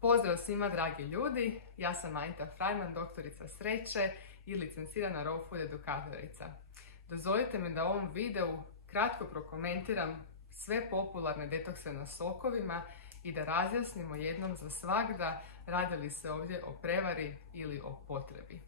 Pozdrav svima dragi ljudi, ja sam Anita Frajman, doktorica sreće i licencirana Raw Food edukatorica. Dozvolite mi da u ovom videu kratko prokomentiram sve popularne detokse na sokovima i da razjasnimo jednom za svagda radi li se ovdje o prevari ili o potrebi.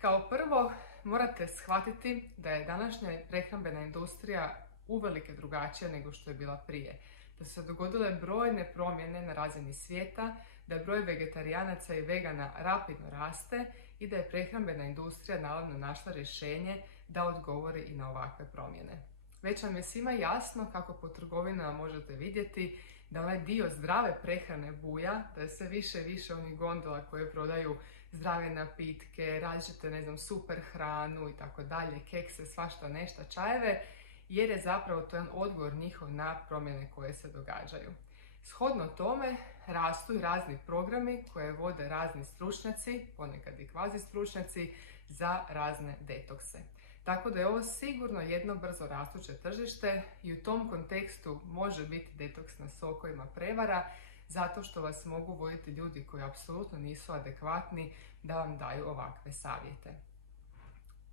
Kao prvo, morate shvatiti da je današnja prehrambena industrija uvelike drugačija nego što je bila prije. Da su se dogodile brojne promjene na razini svijeta, da broj vegetarijanaca i vegana rapidno raste i da je prehrambena industrija naravno našla rješenje da odgovori i na ovakve promjene. Već vam je svima jasno kako po trgovinama možete vidjeti da ovaj dio zdrave prehrane buja, da je sve više i više onih gondola koje prodaju zdrave napitke, različite, super hranu i tako dalje, kekse, svašta nešto, čajeve, jer je zapravo to jedan odgovor njihov na promjene koje se događaju. Shodno tome rastu i razni programi koje vode razni stručnjaci, ponekad i kvazi stručnjaci, za razne detokse. Tako da je ovo sigurno jedno brzo rastuće tržište i u tom kontekstu može biti detoks na sokovima prevara, zato što vas mogu voditi ljudi koji apsolutno nisu adekvatni da vam daju ovakve savjete.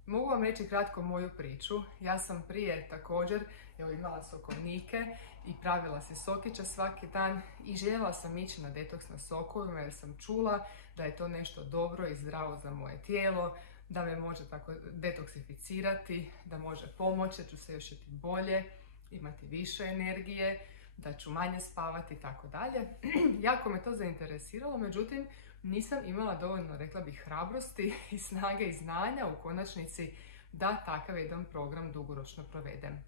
Mogu vam reći kratko moju priču. Ja sam prije također imala sokovnike i pravila se sokića svaki dan i željela sam ići na detoks na sokovima jer sam čula da je to nešto dobro i zdravo za moje tijelo, da me može tako detoksificirati, da može pomoći, da ću se osjećati bolje, imati više energije, da ću manje spavati i tako dalje. Jako me to zainteresiralo, međutim nisam imala dovoljno, rekla bih, hrabrosti i snage i znanja u konačnici da takav jedan program dugoročno provedem.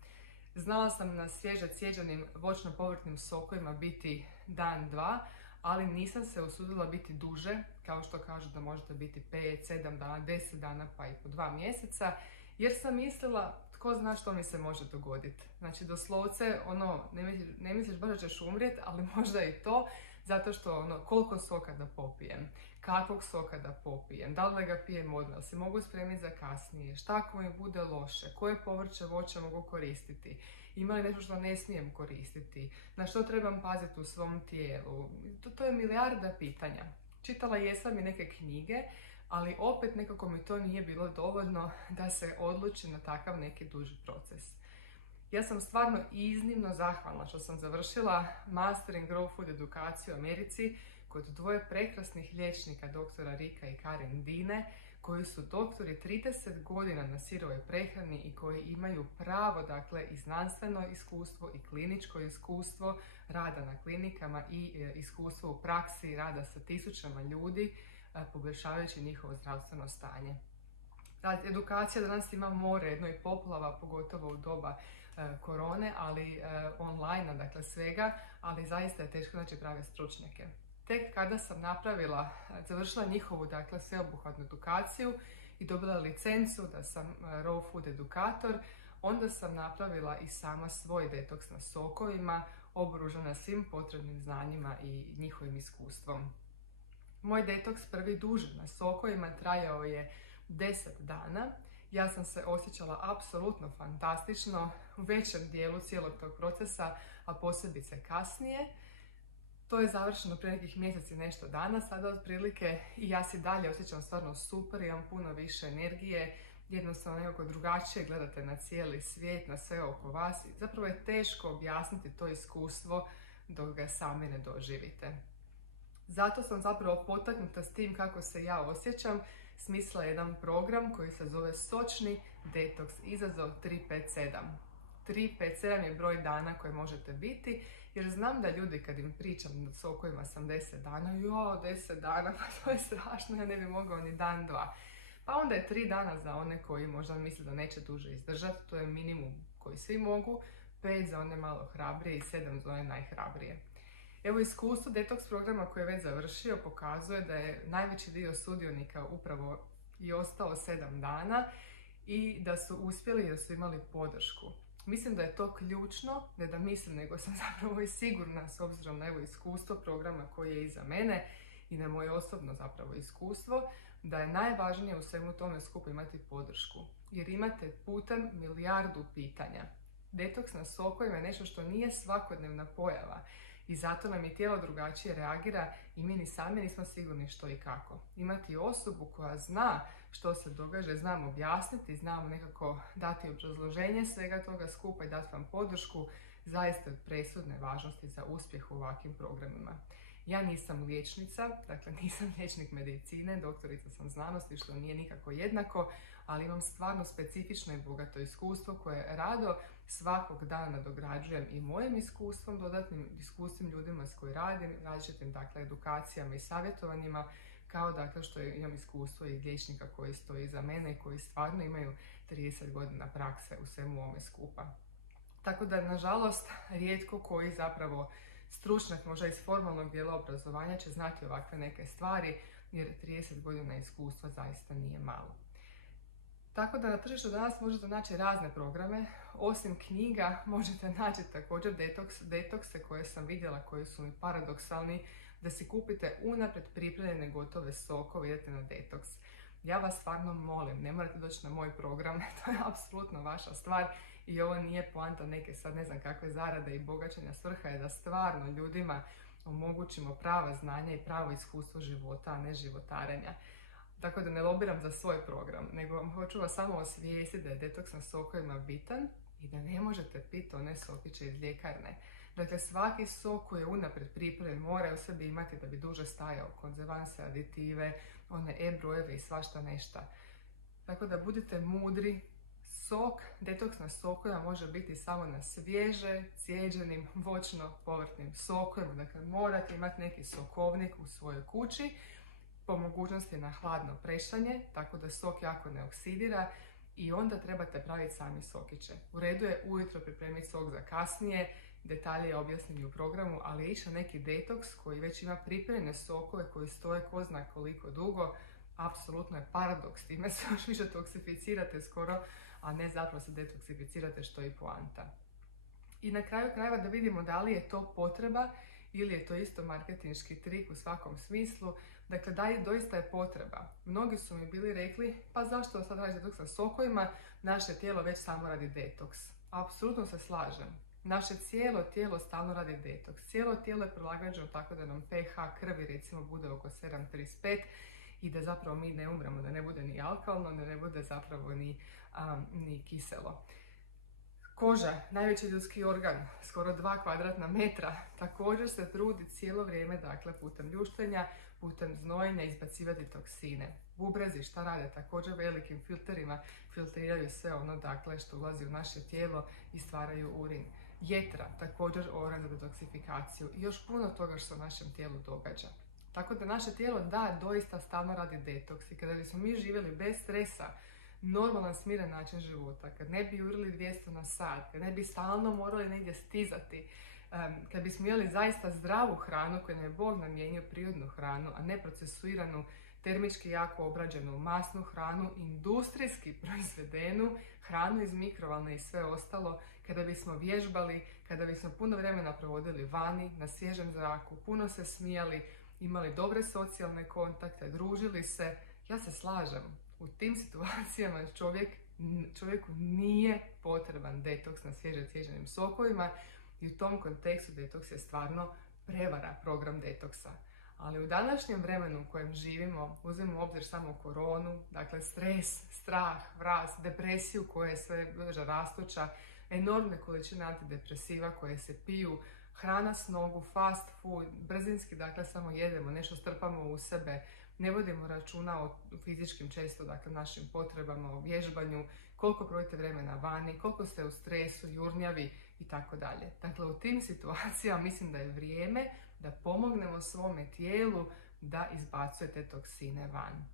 Znala sam na svježe cijeđenim voćno-povrtnim sokovima biti dan, dva, ali nisam se usudila biti duže, kao što kažu da možete biti 5, 7 dana, 10 dana pa i po 2 mjeseca, jer sam mislila tko zna što mi se može dogoditi. Znači doslovce ne misliš baš da ćeš umrijeti, ali možda i to, zato što koliko soka da popijem, kakvog soka da popijem, da li ga pijem odmah, se mogu spremiti za kasnije, šta ako mi bude loše, koje povrće, voće mogu koristiti, ima li nešto što ne smijem koristiti, na što trebam paziti u svom tijelu. To je milijarda pitanja. Čitala jesam i neke knjige, ali opet nekako mi to nije bilo dovoljno da se odluči na takav neki duži proces. Ja sam stvarno iznimno zahvalna što sam završila Master in Raw Food edukaciju u Americi kod dvoje prekrasnih liječnika, doktora Rika i Karen Dine, koji su doktori 30 godina na sirovoj prehrani i koji imaju pravo, dakle, i znanstveno iskustvo i kliničko iskustvo rada na klinikama i iskustvo u praksi rada sa tisućama ljudi, poboljšavajući njihovo zdravstveno stanje. Edukacija danas ima more, jedno i poplava, pogotovo u doba korone, ali online, dakle svega, ali zaista je teško naći prave stručnjake. Tek kada sam završila njihovu, dakle, sveobuhvatnu edukaciju i dobila licencu da sam Raw Food edukator, onda sam napravila i sama svoj detoks na sokovima, oboružana svim potrebnim znanjima i njihovim iskustvom. Moj detoks prvi duži na sokovima trajao je 10 dana. Ja sam se osjećala apsolutno fantastično u većem dijelu cijelog tog procesa, a posebice kasnije. To je završeno prije nekih mjeseci i nešto dana sada otprilike i ja se dalje osjećam stvarno super, imam puno više energije, jednostavno nekako drugačije gledate na cijeli svijet, na sve oko vas. Zapravo je teško objasniti to iskustvo dok ga sami ne doživite. Zato sam zapravo potaknuta s tim kako se ja osjećam, smislila jedan program koji se zove Sočni detoks izazov 357. 357 je broj dana koji možete biti, jer znam da ljudi kad im pričam na sokovima sam 10 dana, 10 dana, pa to je strašno, ja ne bi mogao ni dan, dva. Pa onda je 3 dana za one koji možda misle da neće duže izdržati, to je minimum koji svi mogu, 5 za one malo hrabrije i 7 za one najhrabrije. Evo, iskustvo detoks programa koji je već završio pokazuje da je najveći dio sudionika upravo i ostao 7 dana i da su uspjeli jer su imali podršku. Mislim da je to ključno, ne da mislim, nego sam zapravo i sigurna s obzirom na iskustvo programa koji je iza mene i na moje osobno zapravo iskustvo, da je najvažnije u svemu tome skupu imati podršku. Jer imate putem milijardu pitanja. Detoks na sokovima je nešto što nije svakodnevna pojava. I zato nam i tijelo drugačije reagira i mi ni sami nismo sigurni što i kako. Imati osobu koja zna što se događa, znam objasniti, znam nekako dati obrazloženje svega toga skupa i dati vam podršku, zaista od presudne važnosti za uspjeh u ovakvim programima. Ja nisam liječnica, dakle nisam liječnik medicine, doktorica sam znanosti, što nije nikako jednako, ali imam stvarno specifično i bogato iskustvo koje rado svakog dana nadograđujem i mojim iskustvom, dodatnim iskustvom ljudima s koji radim, različitim dakle edukacijama i savjetovanjima, kao dakle što imam iskustvo i liječnika koji stoji iza mene i koji stvarno imaju 30 godina prakse u svemu ovome skupa. Tako da, nažalost, rijetko koji zapravo stručnjak možda iz formalnog dijela obrazovanja će znati ovakve neke stvari, jer 30 godina iskustva zaista nije malo. Tako da na tržištu danas možete naći razne programe. Osim knjiga možete naći također detokse koje sam vidjela, koji su mi paradoksalni, da si kupite unaprijed pripremljene gotove sokove i idete na detoks. Ja vas stvarno molim, ne morate doći na moj program, to je apsolutno vaša stvar i ovo nije poanta neke sad ne znam kakve zarade i bogaćenja. Svrha je da stvarno ljudima omogućimo prava znanja i pravo iskustvo života, a ne životarenja. Tako da ne lobiram za svoj program, nego hoću vas samo osvijestiti da je detoks na sokovima bitan i da ne možete piti one sokiće iz ljekarne. Dakle, svaki sok koji je unaprijed pripremljen mora u sebi imati da bi duže stajao konzervanse, aditive, one E-brojeve i svašta nešta. Tako da budite mudri. Detoks na sokovima može biti samo na svježe, cijeđenim, voćno-povrtnim sokovima. Dakle, morate imati neki sokovnik u svojoj kući, po mogućnosti na hladno prešanje, tako da sok jako ne oksidira i onda trebate praviti sami sokiće. U redu je ujutro pripremiti sok za kasnije, detalje objasnjeni u programu, ali je išao neki detoks koji već ima pripremljene sokove koji stoje ko zna koliko dugo. Apsolutno je paradoks, time se još više toksificirate skoro, a ne zapravo se detoksificirate, što je i poanta. I na kraju krajeva da vidimo da li je to potreba ili je to isto marketinški trik u svakom smislu. Dakle, da je doista je potreba. Mnogi su mi bili rekli, pa zašto sad radi detoks sa sokovima, naše tijelo već samo radi detoks. Apsolutno se slažem. Naše cijelo tijelo stalno radi detoks. Cijelo tijelo je prilagođeno tako da nam pH krvi recimo bude oko 7,35 i da zapravo mi ne umremo, da ne bude ni alkalno, da ne bude zapravo ni kiselo. Koža, najveći ljudski organ, skoro 2 kvadratna metra, također se trudi cijelo vrijeme, dakle, putem ljuštenja, putem znojenja izbacivati toksine. Bubrezi šta rade? Također velikim filterima filtriraju sve ono, dakle, što ulazi u naše tijelo i stvaraju urin. Jetra, također organ za detoksifikaciju i još puno toga što se u našem tijelu događa. Tako da naše tijelo doista stalno radi detoks i kada bismo mi živjeli bez stresa, normalan, smiren način života, kad ne bi jurili 200 na sat, kad ne bi stalno morali negdje stizati, kad bismo jeli zaista zdravu hranu koju nam je Bog namijenio, prirodnu hranu, a ne procesuiranu, termički jako obrađenu masnu hranu, industrijski proizvedenu hranu iz mikrovalne i sve ostalo, kada bismo vježbali, kada bismo puno vremena provodili vani, na svježem zraku, puno se smijali, imali dobre socijalne kontakte, družili se, ja se slažem. U tim situacijama čovjeku nije potreban detoks na svježe cijeđenim sokovima i u tom kontekstu detoks je stvarno prevara, program detoksa. Ali u današnjem vremenu u kojem živimo, uzmemo u obzir samo koronu, dakle stres, strah, vraz, depresiju koja je sve brže rastuća, enormne količine antidepresiva koje se piju, hrana s nogu, fast food, brzinski, dakle samo jedemo, nešto strpamo u sebe, ne vodimo računa o fizičkim često, dakle našim potrebama, o vježbanju, koliko provedete vremena vani, koliko ste u stresu, jurnjavi i tako dalje. Dakle, u tim situacijama mislim da je vrijeme da pomognemo svome tijelu da izbacuje te toksine van.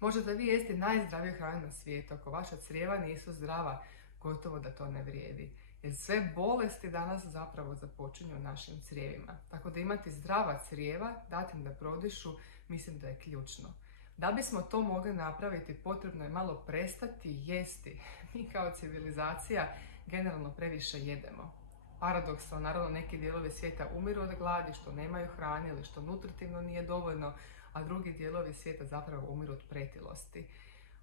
Možete vi jesti najzdraviju hranu na svijetu, ako vaša crijeva nisu zdrava, gotovo da to ne vrijedi. Jer sve bolesti danas zapravo započinju u našim crijevima. Tako da imati zdrava crijeva, dati im da prodišu, mislim da je ključno. Da bismo to mogli napraviti, potrebno je malo prestati jesti. Mi kao civilizacija generalno previše jedemo. Paradoksalno, naravno, neki dijelovi svijeta umiru od gladi, što nemaju hrane ili što nutritivno nije dovoljno, a drugi dijelovi svijeta zapravo umiru od pretilosti.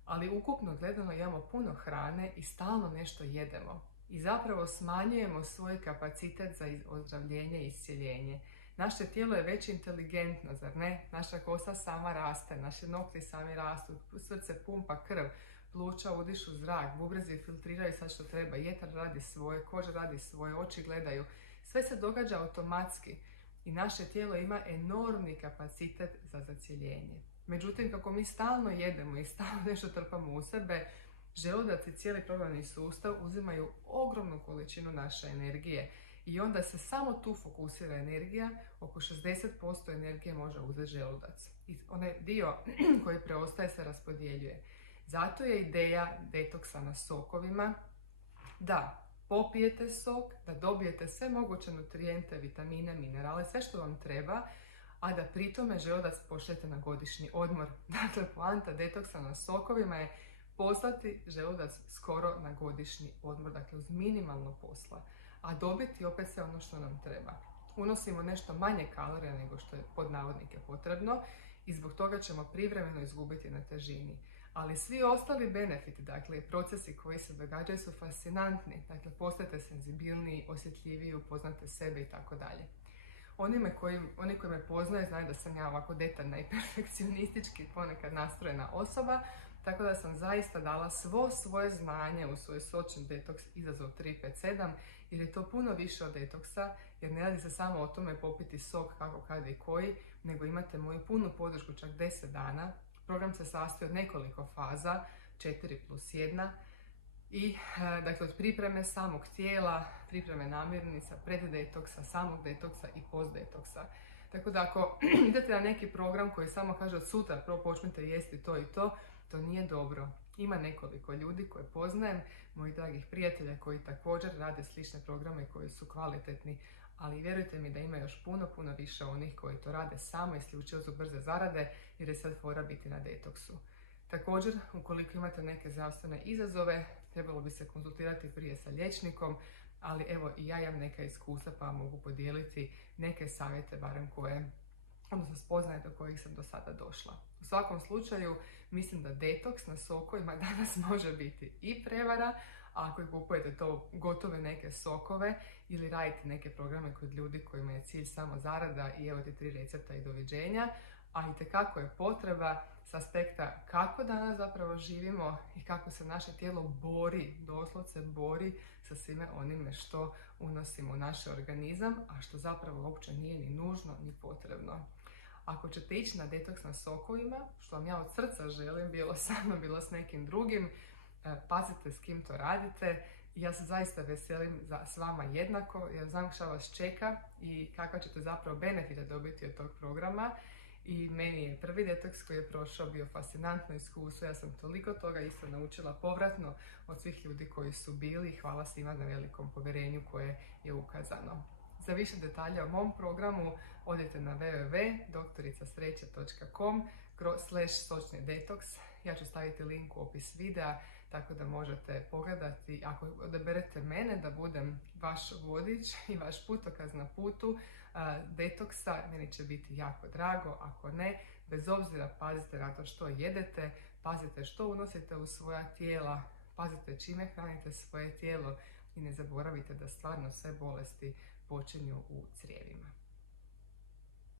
Ali ukupno gledano imamo puno hrane i stalno nešto jedemo. i zapravo smanjujemo svoj kapacitet za ozdravljenje i iscjeljenje. Naše tijelo je već inteligentno, zar ne? Naša kosa sama raste, naši nokti sami rastu, srce pumpa krv, pluća udišu zrak, bubrezi filtriraju sad što treba, jetar radi svoje, koža radi svoje, oči gledaju. Sve se događa automatski i naše tijelo ima enormni kapacitet za zacjeljenje. Međutim, kako mi stalno jedemo i stalno nešto trpamo u sebe, želudac i cijeli probavni sustav uzimaju ogromnu količinu naše energije i onda se samo tu fokusira energija, oko 60% energije može uzeti želudac. I onaj dio koji preostaje se raspodjeljuje. Zato je ideja detoksa na sokovima da popijete sok, da dobijete sve moguće nutrijente, vitamine, minerale, sve što vam treba, a da pri tome želudac pošaljete na godišnji odmor. Dakle, poanta detoksa na sokovima je poslati želudac skoro na godišnji odmor, dakle uz minimalno posla, a dobiti opet sve ono što nam treba. Unosimo nešto manje kalorija nego što je pod navodnike potrebno i zbog toga ćemo privremeno izgubiti na težini. Ali svi ostali benefiti, dakle procesi koji se događaju su fascinantni. Dakle, postajete senzibilniji, osjetljiviji, upoznate sebe i tako dalje. Oni koji me poznaju znaju da sam ja ovako detaljna i perfekcionistički ponekad nastrojena osoba, tako da sam zaista dala svo svoje znanje u svoj sočni detoks izazov 357, jer je to puno više od detoksa, jer ne radi se samo o tome popiti sok kako, kad i koji, nego imate moju punu podršku čak 10 dana. Program se sastoji od nekoliko faza, 4+1, i dakle od pripreme samog tijela, pripreme namirnica, preddetoksa, samog detoksa i postdetoksa. Tako da ako idete na neki program koji samo kaže od sutra prvo počnite jesti to i to nije dobro. Ima nekoliko ljudi koje poznajem, mojih dragih prijatelja koji također rade slične programe koji su kvalitetni, ali vjerujte mi da ima još puno više onih koji to rade samo isključivo zbog brze zarade jer je sad fora biti na detoksu. Također, ukoliko imate neke zdravstvene izazove, trebalo bi se konzultirati prije sa liječnikom, ali evo i ja imam neka iskustva pa mogu podijeliti neke savjete barem odnosno spoznaje do kojih sam do sada došla. U svakom slučaju, mislim da detoks na sokovima danas može biti i prevara, a ako kupujete to gotove neke sokove ili radite neke programe kod ljudi kojima je cilj samo zarada i evo ti 3 recepta i doviđenja, a itekako je potreba s aspekta kako danas zapravo živimo i kako se naše tijelo bori, doslovce bori sa svime onime što unosimo u naš organizam, a što zapravo uopće nije ni nužno ni potrebno. Ako ćete ići na detoks na sokovima, što vam ja od srca želim, bilo sa mnom, bilo s nekim drugim, pazite s kim to radite. Ja se zaista veselim s vama jednako, jer znam šta vas čeka i kakva ćete zapravo benefite dobiti od tog programa. I meni je prvi detoks koji je prošao bio fascinantno iskustvo. Ja sam toliko toga isto naučila povratno od svih ljudi koji su bili. Hvala svima na velikom povjerenju koje je ukazano. Za više detalja o mom programu odite na www.doktoricasreće.com/sočni detoks. Ja ću staviti link u opis videa tako da možete pogledati. Ako odaberete mene da budem vaš vodič i vaš putokaz na putu detoksa, meni će biti jako drago. Ako ne, bez obzira pazite na to što jedete, pazite što unosite u svoja tijela, pazite čime hranite svoje tijelo i ne zaboravite da stvarno sve bolesti počinju u crijevima.